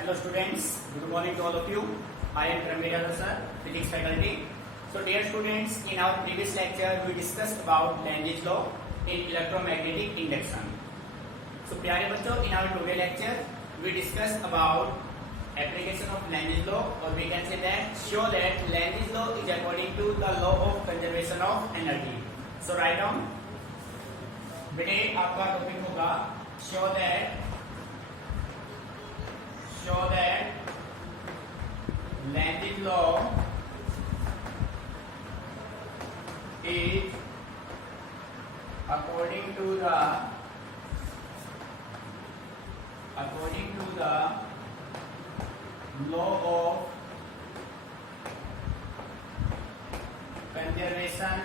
Hello students, good morning to all of you. I am Ramveer sir, physics faculty. So dear students, in our previous lecture we discussed about Lenz's law in electromagnetic induction. So प्यारे बच्चों, in our today lecture we discussed about application of Lenz's law, or we can say that show that Lenz's law is according to the law of conservation of energy. So write down. बेटे आपका topic होगा show that Lenz's law is according to the law of conservation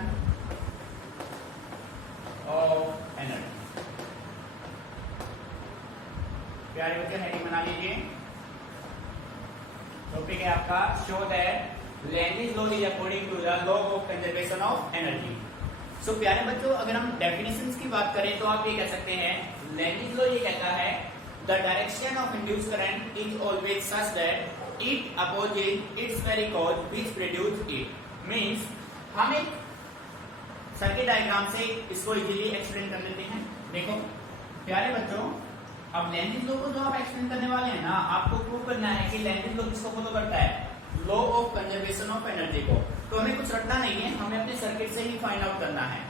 of energy. प्यारे बच्चे heading बना लीजिए. Topic है आपका show that Lenz law is according to the law of conservation of energy. So प्यारे बच्चों, अगर हम डेफिनेशंस की बात करें तो आप ये कह सकते हैं लेंज़ लॉ ये कहता है the direction of induced current is always such that it opposes it's very cause which produce it. Means हम एक सर्किट डायग्राम से इसको इजीली एक्सप्लेन कर लेते हैं. देखो प्यारे बच्चों, अब लेंज़ लॉ को जो आप एक्सप्लेन करने वाले हैं ना, आपको प्रूव करना है कि लेंज़ लॉ किसको फॉलो करता है, law of conservation of energy को. तो हमें कुछ रटना नहीं है, हमें अपने सर्किट से ही फाइंड आउट करना है.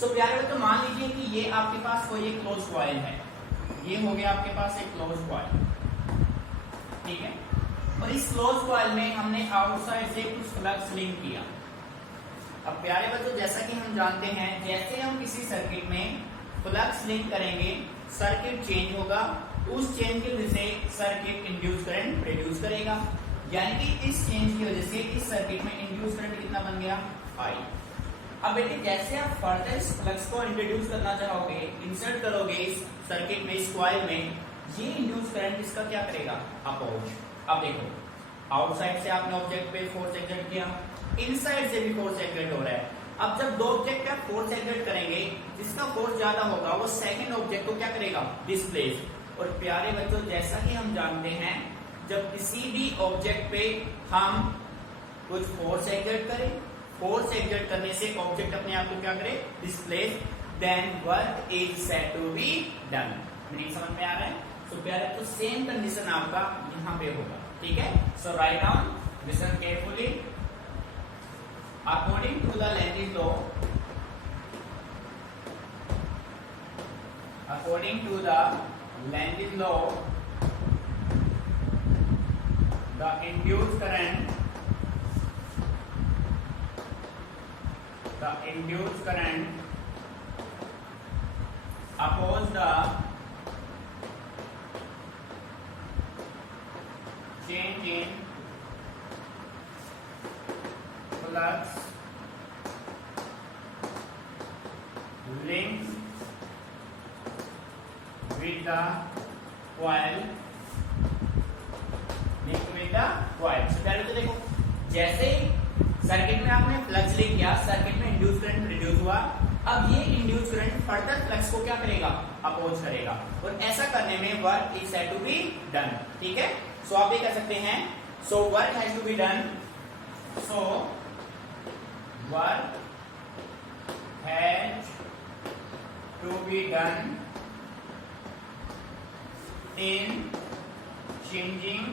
सो प्यारे बच्चों, मान लीजिए कि ये आपके पास कोई एक क्लोज कॉइल है. ये हो गया आपके पास एक क्लोज कॉइल, ठीक है. और इस क्लोज कॉइल में हमने आउटसाइड से कुछ फ्लक्स लिंक किया. अब प्यारे बच्चों, जैसा कि हम जानते हैं, जैसे हम किसी सर्किट में फ्लक्स लिंक करेंगे सर्किट चेंज होगा. उस चेंज की वजह से सर्किट इंड्यूस करंट प्रोड्यूस करेगा. यानी कि इस चेंज की वजह से इस सर्किट में इंड्यूस करंट कितना बन गया, I. अब बेटे जैसे आप फर्दर इस फ्लक्स को इंट्रोड्यूस करना चाहोगे, इंसर्ट करोगे इस सर्किट में, इस कॉइल में, ये इंड्यूस करंट इसका क्या करेगा, अपोज. अब देखो आउटसाइड से आपने ऑब्जेक्ट पे फोर्स एक्सर्ट किया, इनसाइड से भी फोर्स एक्सर्ट हो रहा है. अब जब दो ऑब्जेक्ट का फोर्स एक्सर्ट करेंगे, जिसका फोर्स ज्यादा होगा वो सेकंड ऑब्जेक्ट को क्या करेगा, डिस्प्लेस. और प्यारे बच्चों, जैसा कि हम जानते हैं, जब किसी भी ऑब्जेक्ट पे हम कुछ फोर्स एक्सर्ट करें, फोर्स एक्सर्ट करने से ऑब्जेक्ट अपने आप को क्या करे, displace, then work is said to be done. Meaning समझ में आ रहा है. सो प्यारे बच्चों, सेम कंडीशन आपका यहाँ पे होगा, ठीक है. So write down, listen carefully. According to the Lenz's law, the induced current oppose the change in flux linked with the coil. तो देखो, जैसे सर्किट में आपने फ्लक्स लिंक किया, सर्किट में इंड्यूस करंट प्रोड्यूस हुआ. अब ये इंड्यूस करंट फर्दर फ्लक्स को क्या करेगा, अपोज करेगा. और ऐसा करने में work is said to be done, ठीक है. सो आप ये कह सकते हैं, so work has to be done. So work has to be done in changing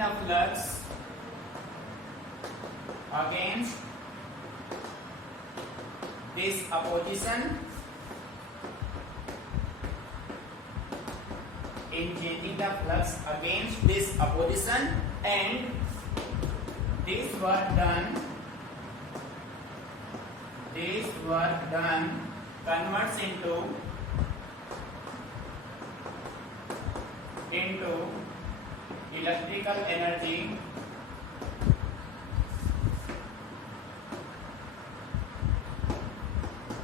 the flux against this opposition, and this work done converts into electrical energy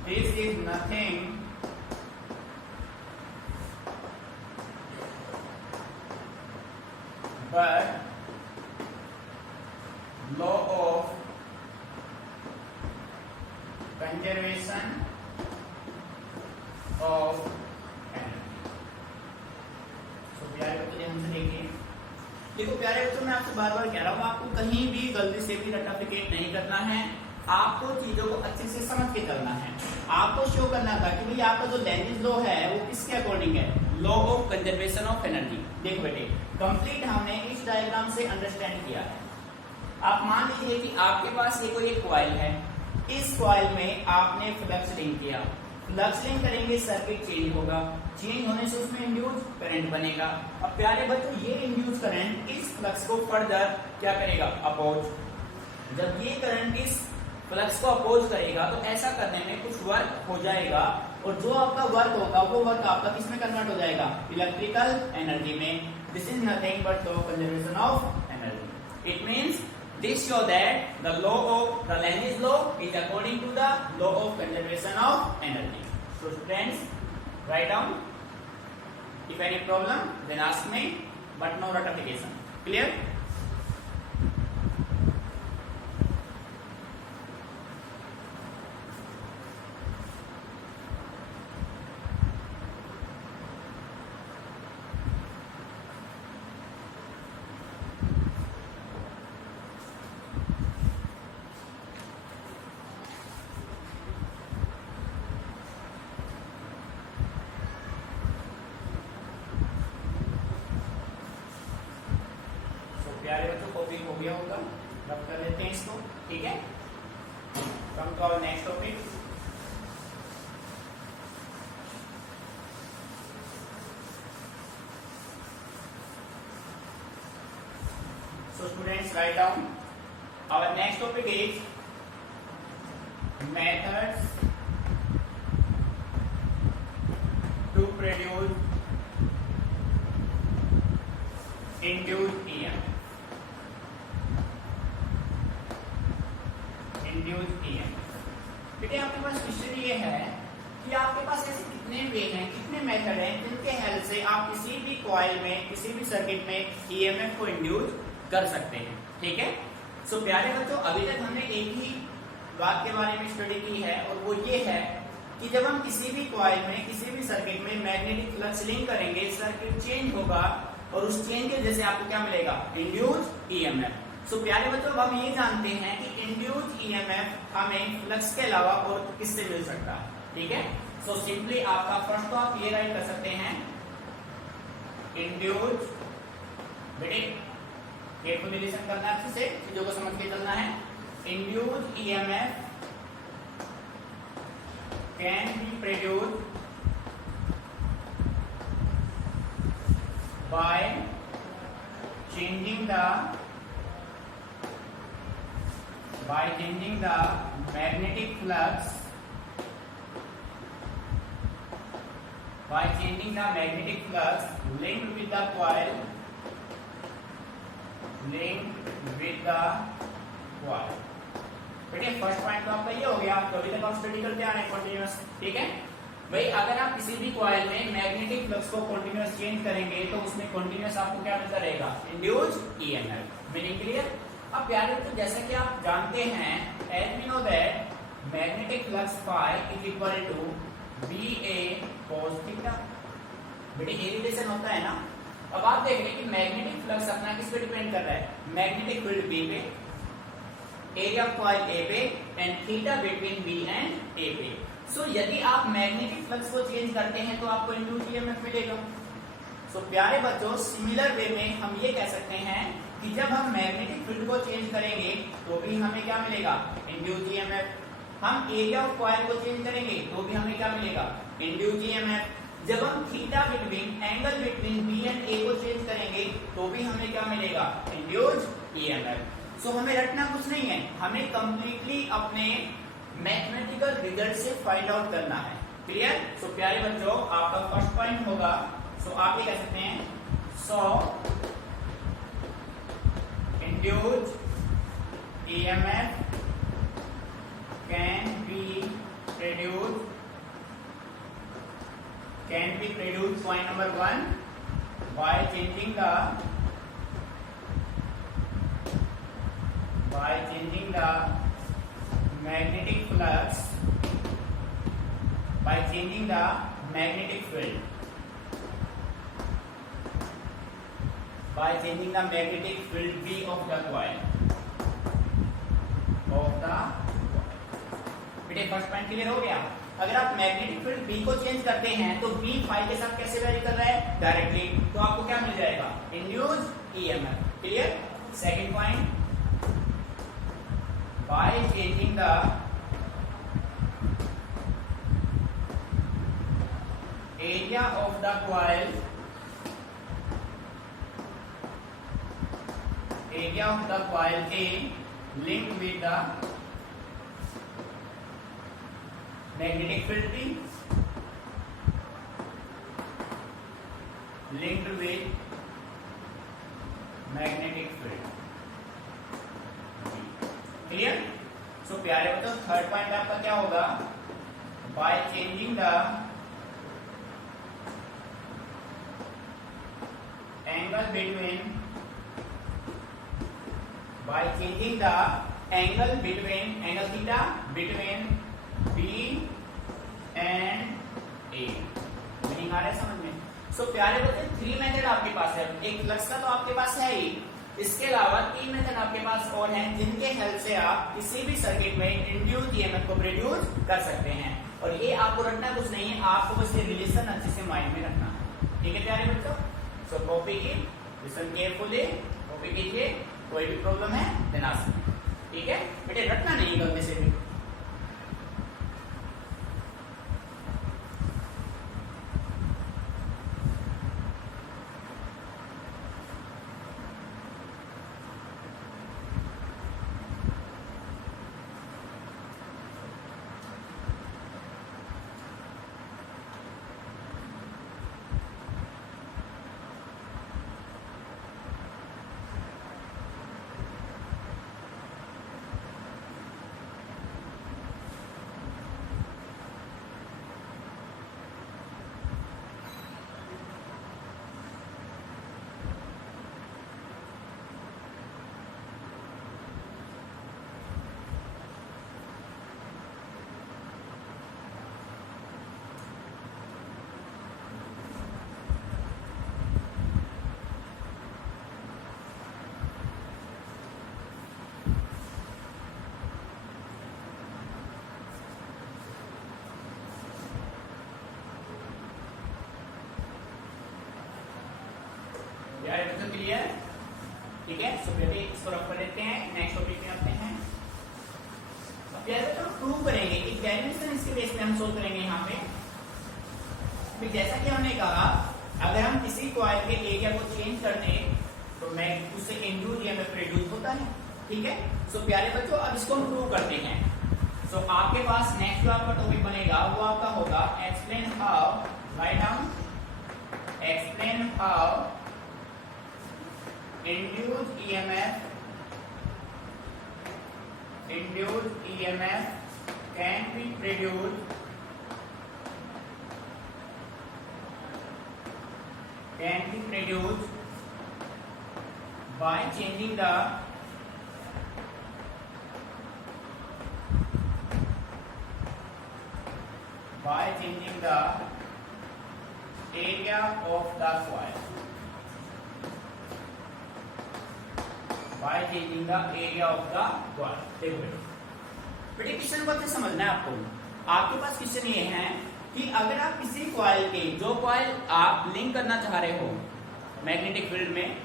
This is nothing but law of conservation of energy. देखो प्यारे बच्चों, मैं आपसे बार बार कह रहा हूँ, आपको कहीं भी गलती से भी रट्टाफिकेट नहीं करना है। आपको चीजों को अच्छे से समझ के करना है। आपको शो करना था कि भाई आपका जो लेंजिस लॉ है वो किसके अकॉर्डिंग है, law of conservation of energy. देखो बेटे, कंप्लीट हमने इस डायग्राम से अंडरस्टैंड किया है। आप मान लीजिए कि आपके पास ये कोई एक कॉइल है, इस कॉइल में आपने फ्लक्स लिंक किया, फ्लक्स लिंक करेंगे सर्किट चेंज होगा, चेंज होने से उसमें इंड्यूस करंट बनेगा। अब प्यारे बच्चों, ये इंड्यूस करंट इस फ्लक्स को फर्दर क्या करेगा, अपोज। जब ये करंट इस फ्लक्स को अपोज करेगा तो ऐसा करने में कुछ वर्क हो जाएगा, और जो आपका वर्क होगा वो वर्क आपका किसमें कन्वर्ट हो जाएगा, इलेक्ट्रिकल एनर्जी में। This is nothing but law of conservation of energy. It means this show that the law of the Lenz's law is according to the law of conservation of energy. So students, write down. If any problem, then ask me, but no ratification. Clear? प्यारे बच्चों, copy हो गया होगा, रब कर लेते हैं इसको, ठीक है। Come to our next topic. So students, write down. Our next topic is methods to produce induced EMF. बेटे, आपके पास क्वेश्चन ये है कि आपके पास ऐसे कितने वे हैं, कितने मेथड हैं जिनके हेल्प से आप किसी भी कॉइल में, किसी भी सर्किट में ईएमएफ को इंड्यूस कर सकते हैं, ठीक है। सो प्यारे बच्चों, अभी तक हमने एक ही बात के बारे में स्टडी की है, और वो ये है कि जब हम किसी भी कॉइल में, किसी भी सर्किट में मैग्नेटिक फ्लक्स लिंक करेंगे, सर्किट चेंज होगा, और उस चेंज के वजह से आपको क्या मिलेगा, इंड्यूस्ड ईएमएफ। सो प्यारे बच्चों, अब हम ये जानते हैं कि इंड्यूस्ड ईएमएफ हमें फ्लक्स के अलावा और किससे मिल सकता है, ठीक है। सो सिंपली आपका फर्स्ट तो आप ये राइट कर सकते हैं, इंड्यूस्ड। बेटे केयरफुली लिसन करना है, अच्छे से चीजों को समझ के चलना है। Induced EMF can be produced by changing the magnetic flux linked with the coil बेटे फर्स्ट पॉइंट तो आपका ये हो गया, तो अभी तक आप स्टडी करते आ रहे हैं कंटिन्यूअस, ठीक है भाई। अगर आप किसी भी कॉइल में मैग्नेटिक फ्लक्स को कंटिन्यूअस चेंज करेंगे तो उसमें कंटिन्यूअस आपको क्या मिलता रहेगा, इंड्यूस्ड ईएमएफ। Meaning clear? अब प्यारे बच्चों, जैसा कि आप जानते हैं, as we know that magnetic flux phi is equal to BA cos theta. बेटे ये रिलेशन होता है ना। अब आप देख रहे हैं कि मैग्नेटिक फ्लक्स अपना किस पे डिपेंड कर रहा है, मैग्नेटिक फील्ड B पे, एरिया ऑफ कॉइल A पे, and theta between B and A पे। सो यदि आप मैग्नेटिक फ्लक्स को चेंज करते हैं तो आपको इंड्यूस्ड ईएमएफ मिलेगा। सो प्यारे बच्चों, सिमिलर वे में हम ये कह सकते हैं कि जब हम मैग्नेटिक फील्ड को चेंज करेंगे तो भी हमें क्या मिलेगा, इंड्यूस्ड ईएमएफ। हम एरिया ऑफ कॉइल को चेंज करेंगे तो भी हमें क्या मिलेगा, इंड्यूस्ड ईएमएफ। जब हम theta between, angle between B and A को चेंज करेंगे तो भी हमें क्या मिलेगा, इंड्यूस्ड ईएमएफ। सो हमें रटना कुछ नहीं है, हमें कंप्लीटली अपने मैथमेटिकल रिजल्ट से फाइंड आउट करना है। क्लियर? सो प्यारे बच्चों, आपका फर्स्ट पॉइंट होगा, सो आप ये कह सकते हैं, so induced EMF can be produced point number 1 by changing the magnetic flux, by changing the magnetic field, by changing the magnetic field B of the coil बेटे फर्स्ट पॉइंट क्लियर हो गया। अगर आप मैग्नेटिक फील्ड B को change करते हैं तो B phi के साथ कैसे वेरी कर रहा है डायरेक्टली, तो आपको क्या मिल जाएगा induced EMF। Clear. Second point, by changing the area of the coil A linked with the magnetic field B linked with magnetic field। Clear. So प्यारे बच्चों थर्ड पॉइंट आपका क्या होगा, by changing the angle between angle theta between B and A। Meaning आ रहा है समझ में। सो प्यारे बच्चे 3 मेथड आपके पास है, एक लक्ष्य का तो आपके पास है ही, इसके अलावा 3 मेथड आपके पास और हैं जिनके हेल्प से आप किसी भी सर्किट में इंड्यूस्ड ईएमएफ को प्रोड्यूस कर सकते हैं। और ये आपको रखना कुछ नहीं है, आपको बस ये रिलेशन अच्छे से माइंड में रखना है। ठीक है प्यारे बच्चों। सो कॉपी की, लिसन केयरफुली, कॉपी कीजिए, कोई भी प्रॉब्लम है देन आस्क। ठीक है बेटे, रटना नहीं गलती से भी। क्लियर। ठीक है। सो बेटे इसको रख कर देते हैं, नेक्स्ट टॉपिक में आते हैं। अब यार तो प्रूव करेंगे कि डायमेंशन इसके बेस पे हम सोल्व करेंगे यहाँ पे। फिर जैसा कि हमने कहा अगर हम किसी कॉइल के एरिया को चेंज कर दें तो मैं उससे इंड्यूस्ड ईएमएफ प्रोड्यूस होता है। ठीक है। सो प्यारे बच्चों अब इसको हम प्रूव करते हैं। सो आपके पास नेक्स्ट जो आपका टॉपिक बनेगा वो आपका होगा explain how, write down, explain how induced EMF can be produced by changing the area of the coil, by changing the area of the coil। देखो बेटे क्वेश्चन को अच्छे समझना है आपको। आपके पास क्वेश्चन ये है कि अगर आप किसी कॉइल के, जो कॉइल आप लिंक करना चाह रहे हो मैग्नेटिक फील्ड में,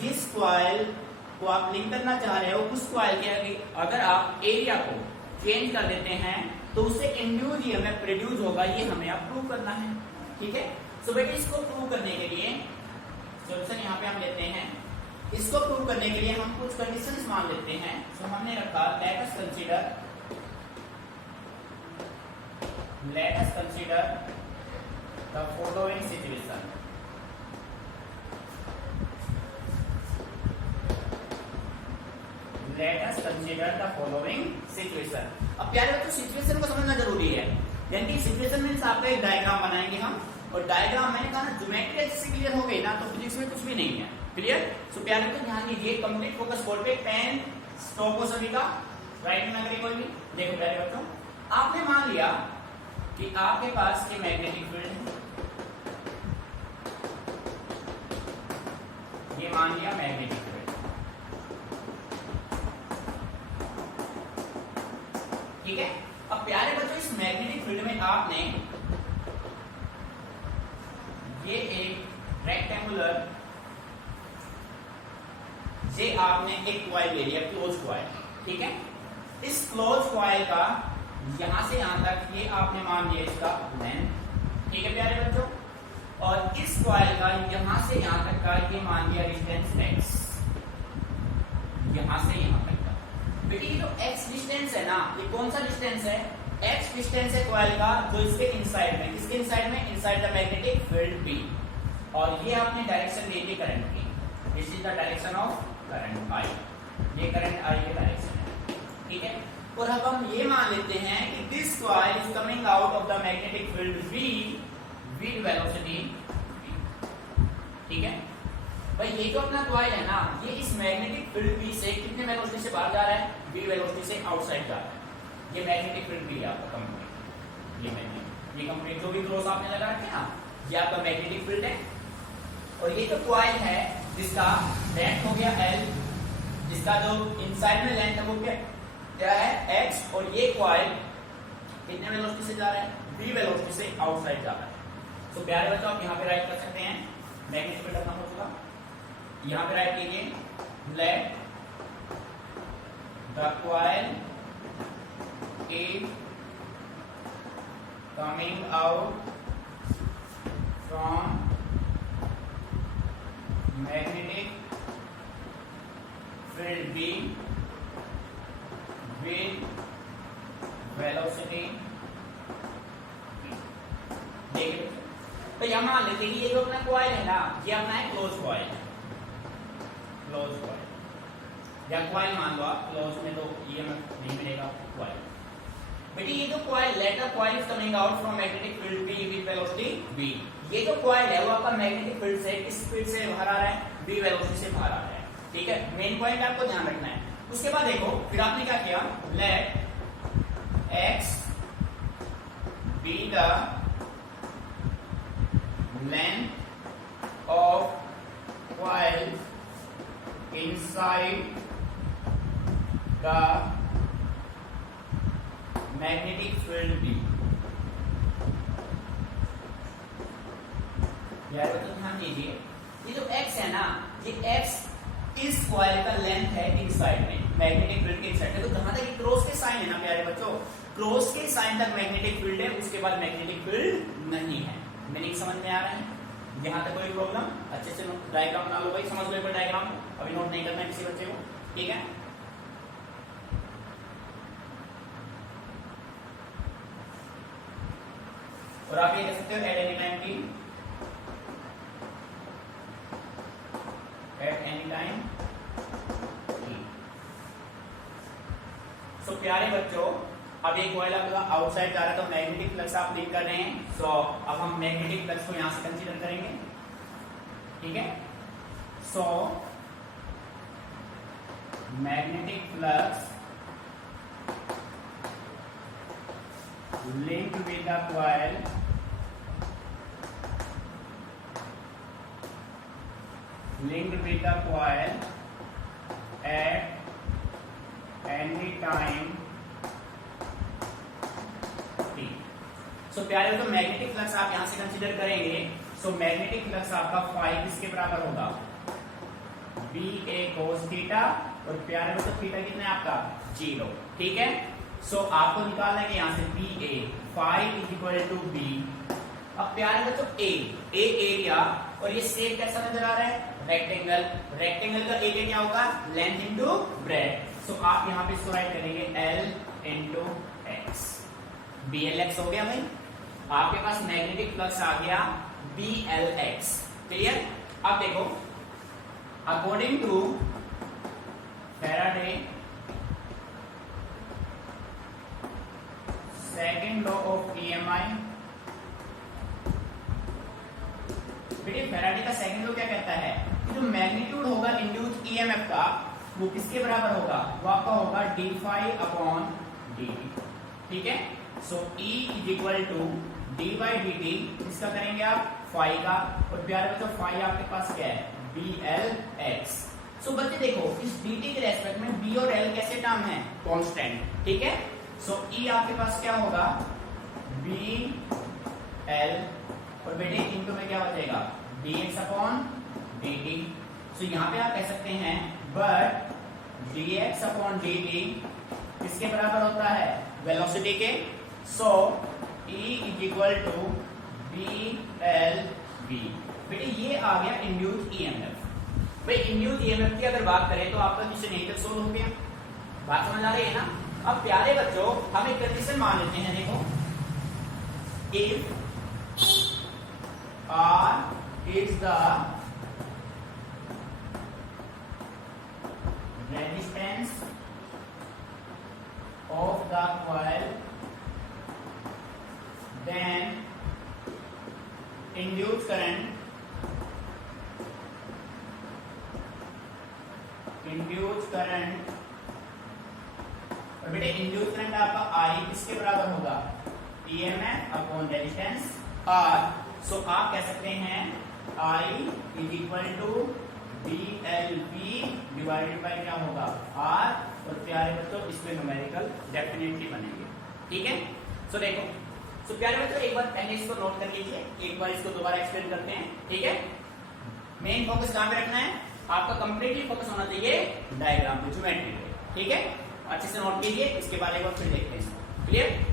जिस कॉइल को आप लिंक करना चाह रहे हो उस कॉइल के अगर आप एरिया को चेंज कर देते हैं तो उससे इंड्यूस्ड ईएमएफ प्रोड्यूस होगा। ये हमें आप प्रूव करना है। ठीक है। सो बेटे इसको प्रूव करने के लिए सॉल्यूशन यहाँ पे हम लेते हैं। इसको प्रूव करने के लिए हम कुछ कंडीशंस मान लेते हैं। सो हमने रखा let us consider the following situation. Let us consider the following situation. अब प्यारे बच्चों सिचुएशन को समझना जरूरी है, यानी कि सिचुएशन मींस आपका एक डायग्राम बनाएंगे हम, और डायग्राम मैंने कहा ना ज्योमेट्री अच्छे से क्लियर हो गई ना तो फिजिक्स में कुछ भी नहीं है। क्लियर। सो प्यारे बच्चों ध्यान दीजिए, कंप्लीट फोकस बोर्ड पे, पेन स्टॉप हो सभी का, राइट में अगर कोई भी। देखो प्यारे बच्चों आपने मान लिया कि आपके पास ये मैग्नेटिक फील्ड है, ये मान लिया मैग्नेटिक फील्ड। ठीक है, अब प्यारे बच्चों इस मैग्नेटिक फील्ड में आपने ये एक रेक्टेंगुलर ये आपने एक कॉइल ले लिया, क्लोज कॉइल। ठीक है, इस क्लोज कॉइल का यहां से यहां तक ये आपने मान लिया इसका लेंथ। ठीक है प्यारे बच्चों, और इस कॉइल का यहां से यहां तक का ये मान लिया डिस्टेंस x, यहां से यहां तक का। बेटी ये जो x डिस्टेंस है ना, ये कौन सा डिस्टेंस है? x डिस्टेंस है कॉइल का जो इसके इनसाइड में, किसके इनसाइड में? Inside the magnetic field B। और ये आपने डायरेक्शन ले ली करंट की, this is the direction of current I, ये करंट I की डायरेक्शन है। ठीक है, और अब हम ये मान लेते हैं कि this coil is coming out of the magnetic field V with velocity v। ठीक है भाई, ये जो अपना कॉइल है ना, ये इस मैग्नेटिक फील्ड V से कितने वेलोसिटी से बाहर जा रहा है? v वेलोसिटी से आउटसाइड जा रहा है। ये मैग्नेटिक फील्ड V है आपका कंप्लीट, ये कंप्लीट जो भी क्रॉस आपने लगा रखे ना, ये आपका मैग्नेटिक फील्ड है। और ये जो कॉइल है जिसका लेंथ हो गया L, जिसका जो इनसाइड में लेंथ है वो क्या है? x, और ये कॉइल कितने वेलोसिटी से जा रहा है? v वेलोसिटी से आउटसाइड जा रहा है। तो प्यारे बच्चों आप यहाँ पे राइट कर सकते हैं, मैग्नेटिक फील्ड अपना हो चुका। यहाँ पे राइट कीजिए, let the coil is coming out from magnetic field B with velocity। देखिए तो यहां मान लेते हैं कि ये जो अपना कॉइल है ना, ये अपना है क्लोज कॉइल, क्लोज कॉइल या कॉइल मान लो आप, क्लोज में तो ये नहीं मिलेगा कॉइल। बेटी ये जो coil, let the coil is coming out from magnetic field B with velocity v। ये जो कॉइल है वो आपका मैग्नेटिक फील्ड से किस स्पीड से बाहर आ रहा है? v वेलोसिटी से बाहर आ रहा है। ठीक है, मेन पॉइंट आपको ध्यान रखना है। उसके बाद देखो फिर आपने क्या किया, late x be the length of coil inside the magnetic field B। यार बच्चों ध्यान दीजिए, ये जो x है ना, ये x इस कॉइल का लेंथ है इनसाइड में, मैग्नेटिक फील्ड के इनसाइड में। तो जहां तक क्रॉस के साइन है ना प्यारे बच्चों, क्रॉस के साइन तक मैग्नेटिक फील्ड है, उसके बाद मैग्नेटिक फील्ड नहीं है। मीनिंग समझ में आ रहा है? यहाँ तक कोई प्रॉब्लम? अच्छे से डायग्राम बना लो भाई, समझ लो एक बार डायग्राम, अभी नोट नहीं करना है किसी बच्चे को। ठीक है, और आप ये कह सकते हो एट एनी टाइम की, एट एनी टाइम। सो प्यारे बच्चों, अब एक कॉइल आपका आउटसाइड जा रहा है तो मैग्नेटिक फ्लक्स आप लिंक कर रहे हैं। सो अब हम मैग्नेटिक फ्लक्स को यहां से कंसीडर करेंगे। ठीक है, so magnetic flux link with the coil linked with the coil at any time t। सो प्यारे तो मैग्नेटिक फ्लक्स आप यहां से कंसीडर करेंगे। सो मैग्नेटिक फ्लक्स आपका फाई किसके बराबर होगा? बी ए कोस थीटा, और प्यारे तो थीटा कितना है आपका? 0। ठीक है, सो आपको निकालना है यहां से B A, phi is equal to B. अब प्यारे बच्चों ए एरिया, और ये शेप कैसा नजर आ रहा है? रेक्टेंगल। रेक्टेंगल का एरिया क्या होगा? Length into breadth. सो आप यहाँ पे इसको राइट करेंगे L इंटू एक्स, BLX हो गया भाई। आपके पास मैग्नेटिक फ्लक्स आ गया BLX। क्लियर? अब देखो, according to Faraday second law of EMI, बेटे फैराडे का सेकंड लॉ क्या कहता है कि जो मैग्नीट्यूड होगा इंड्यूस्ड ईएमएफ का वो किसके बराबर होगा? वो आपका होगा डी फाई अपॉन डी। ठीक है, so E is equal to d by d t, इसका करेंगे आप फाई का, और प्यारे बच्चों फाई आपके पास क्या है? B L x. सो बच्चे देखो इस dt के रेस्पेक्ट में b और l कैसे टर्म है, कांस्टेंट, ठीक है। सो e आपके पास क्या होगा, b l, और बेटे इनटू में क्या बचेगा, dx अपॉन dt। सो यहाँ पे आप कह सकते हैं बट dx अपॉन dt किसके बराबर होता है, वेलोसिटी के। So e is equal to B L V. बेटे ये आ गया इंड्यूस्ड ईएमएफ। भाई इंड्यूस्ड ईएमएफ की अगर बात करें तो आपका क्वेश्चन यहीं तक सोल्व हो गया। बात समझ आ रही है ना। अब प्यारे बच्चों हम एक कंडीशन मान लेते हैं, देखो if R is the resistance of the coil, then induced current और बेटे इंड्यूस्ड करंट आपका I किसके बराबर होगा, EMF upon resistance R। So आप कह सकते हैं I is equal to B L V divided by क्या होगा R। और प्यारे बच्चों इसमें न्यूमेरिकल डेफिनेटली बनेंगे, ठीक है। सो देखो, सो प्यारे बच्चों एक बार पहले इसको नोट कर लीजिए, एक बार इसको दोबारा एक्सप्लेन करते हैं, ठीक है। मेन फोकस कहां पे रखना है, आपका कंप्लीटली फोकस होना चाहिए डायग्राम पे, ज्योमेट्री पे, ठीक है। अच्छे से नोट कीजिए, इसके बाद एक बार फिर देखते हैं, क्लियर।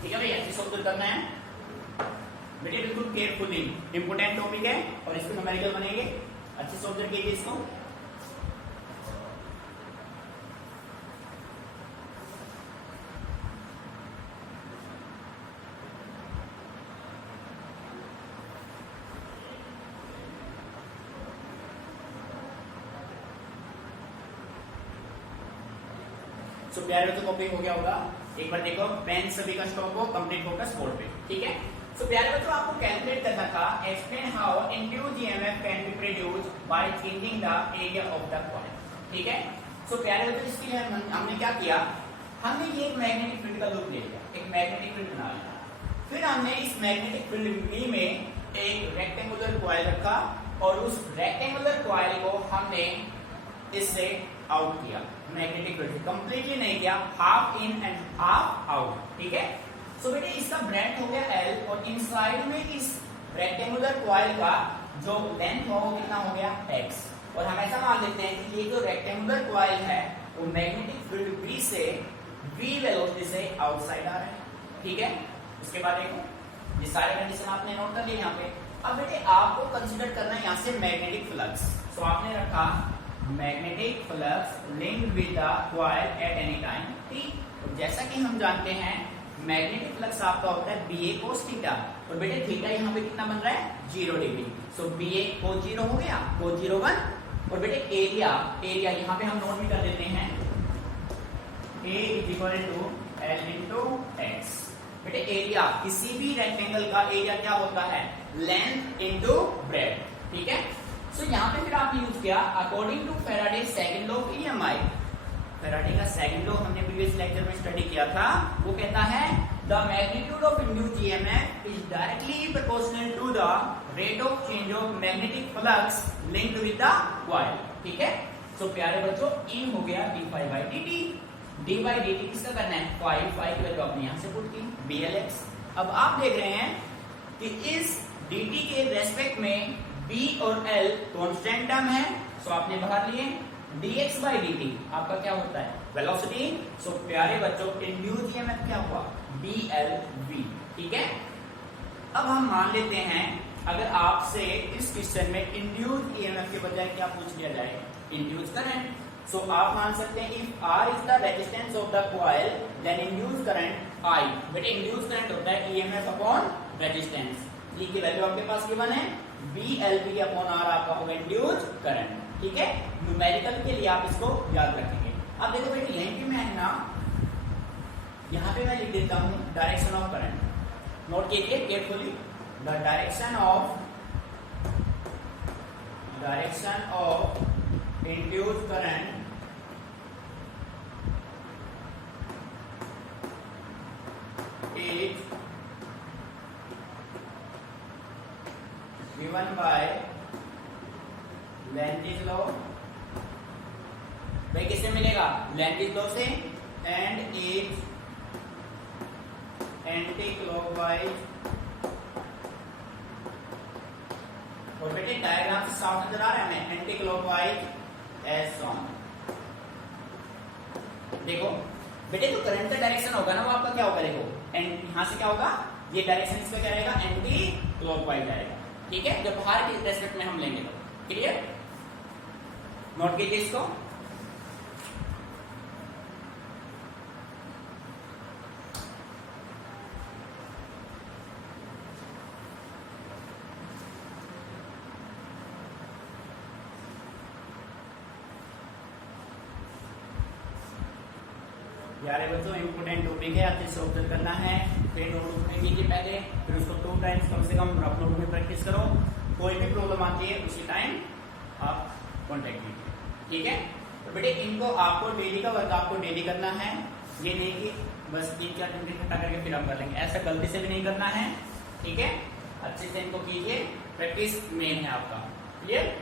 ठीक है भैया, इस ऑब्जर्व करना है बेटे, बिल्कुल केयरफुली, इंपोर्टेंट टॉपिक है और इसको न्यूमेरिकल बनेंगे, अच्छे से ऑब्जर्व कीजिए इसको। सो प्यारे बच्चों कॉपी हो गया होगा, एक बार देखो पेन सभी का स्टॉक हो, कंप्लीट फोकस बोर्ड पे, ठीक है। सो प्यारे बच्चों आपको कैलकुलेट करना था, explain how induced EMF can be produced by changing the area of the coil, ठीक है। सो प्यारे बच्चों इसके लिए हमने क्या किया, हमने ये एक मैग्नेटिक फील्ड का लूप ले लिया, एक मैग्नेटिक फील्ड बना लिया, फिर हमने इस मैग्नेटिक फील्ड बी में एक रेक्टेंगुलर कॉइल रखा और उस रेक्टेंगुलर कॉइल को हमने इससे आउट किया, मैग्नेटिक फील्ड कंप्लीटली नहीं किया, half in and half out, ठीक है। सो बेटे इसका ब्रेड्थ हो गया L और इनसाइड में इस रेक्टेंगुलर कॉइल का जो लेंथ हो कितना हो गया X। और हम ऐसा मान लेते हैं कि ये जो रेक्टेंगुलर कॉइल है वो मैग्नेटिक फील्ड B से V वेलोसिटी से आउटसाइड आ रहा है, ठीक है। उसके बाद देखो ये सारे कंडीशन आपने नोट कर लिए यहाँ पे। अब बेटे आपको कंसीडर करना है यहाँ से मैग्नेटिक फ्लक्स। सो आपने रखा magnetic flux linked with the coil at any time, ठीक। तो जैसा कि हम जानते हैं मैग्नेटिक फ्लक्स आपका होता है BA cos थीटा, और बेटे थीटा यहाँ पे कितना बन रहा है 0 डिग्री। सो BA cos 0 हो गया, cos 0 1। और बेटे एरिया यहाँ पे हम नोट भी कर देते हैं, A is equal to L into x. बेटे एरिया किसी भी रेक्टेंगल का एरिया क्या होता है, लेंथ इंटू ब्रेड्थ, ठीक है। सो यहाँ पे फिर आपने यूज किया according to Faraday second law of EMI। Faraday का सेकंड लॉ हमने प्रीवियस लेक्चर में स्टडी किया था, वो कहता है the magnitude of induced EMF is directly proportional to the rate of change of magnetic flux linked with the coil, ठीक है। सो प्यारे बच्चों E हो गया d∅dt, d/dt किसका करना है, फाई की वैल्यू आपने यहाँ से पुट की BLX। अब आप देख रहे हैं कि इस dt के रेस्पेक्ट में B और L कांस्टेंट टर्म है, सो आपने बाहर लिए dx/dt आपका क्या होता है वेलोसिटी। सो प्यारे बच्चों इंड्यूस्ड ईएमएफ क्या हुआ BLV, ठीक है। अब हम मान लेते हैं अगर आपसे इस क्वेश्चन में इंड्यूस्ड ईएमएफ के बजाय क्या पूछ लिया जाए, इंड्यूस्ड करंट। सो आप मान सकते हैं if R is the resistance of the coil then induced current I। बेटे इंड्यूस्ड करंट होता है EMF अपॉन रेजिस्टेंस, E की वैल्यू आपके पास गिवन है, BLV अपॉन R आपका होगा इंड्यूस्ड करंट, ठीक है। न्यूमेरिकल के लिए आप इसको याद रखेंगे। अब देखो बेटे यहीं पे मैं ना यहाँ पे मैं लिख देता हूँ डायरेक्शन ऑफ करंट। नोट कीजिए carefully, the direction of induced current is given by Lenz's law। भाई किससे मिलेगा? Lenz's law से, and is एंटी क्लॉकवाइज। और बेटे डायग्राम से साफ नजर आ रहा है हमें, एंटी क्लॉकवाइज एज सॉन। देखो बेटे जो करंट का डायरेक्शन होगा ना वो आपका क्या होगा, देखो यहां से क्या होगा, ये डायरेक्शन इसका क्या रहेगा, एंटी क्लॉकवाइज आएगा। ठीक है, जब बाहर के रेस्पेक्ट में हम लेंगे तो क्लियर। नोट कीजिए इसको। यार बच्चों इंपोर्टेंट टॉपिक है, आपसे इसे ऑब्जर्व करना है। फिर नोटबुक में कीजिए पहले, फिर उसको 2 टाइम्स कम से कम रफ नोटबुक में प्रैक्टिस करो। कोई भी प्रॉब्लम आती है उसी टाइम आप कॉन्टेक्ट कीजिए। ठीक है, तो बेटे इनको आपको डेली का वर्क आपको डेली करना है। ये नहीं कि बस 3-4 दिन इकट्ठा करके फिर आप कर लेंगे, ऐसा गलती से भी नहीं करना है। ठीक है, अच्छे से इनको कीजिए, प्रैक्टिस मेन है आपका। क्लियर।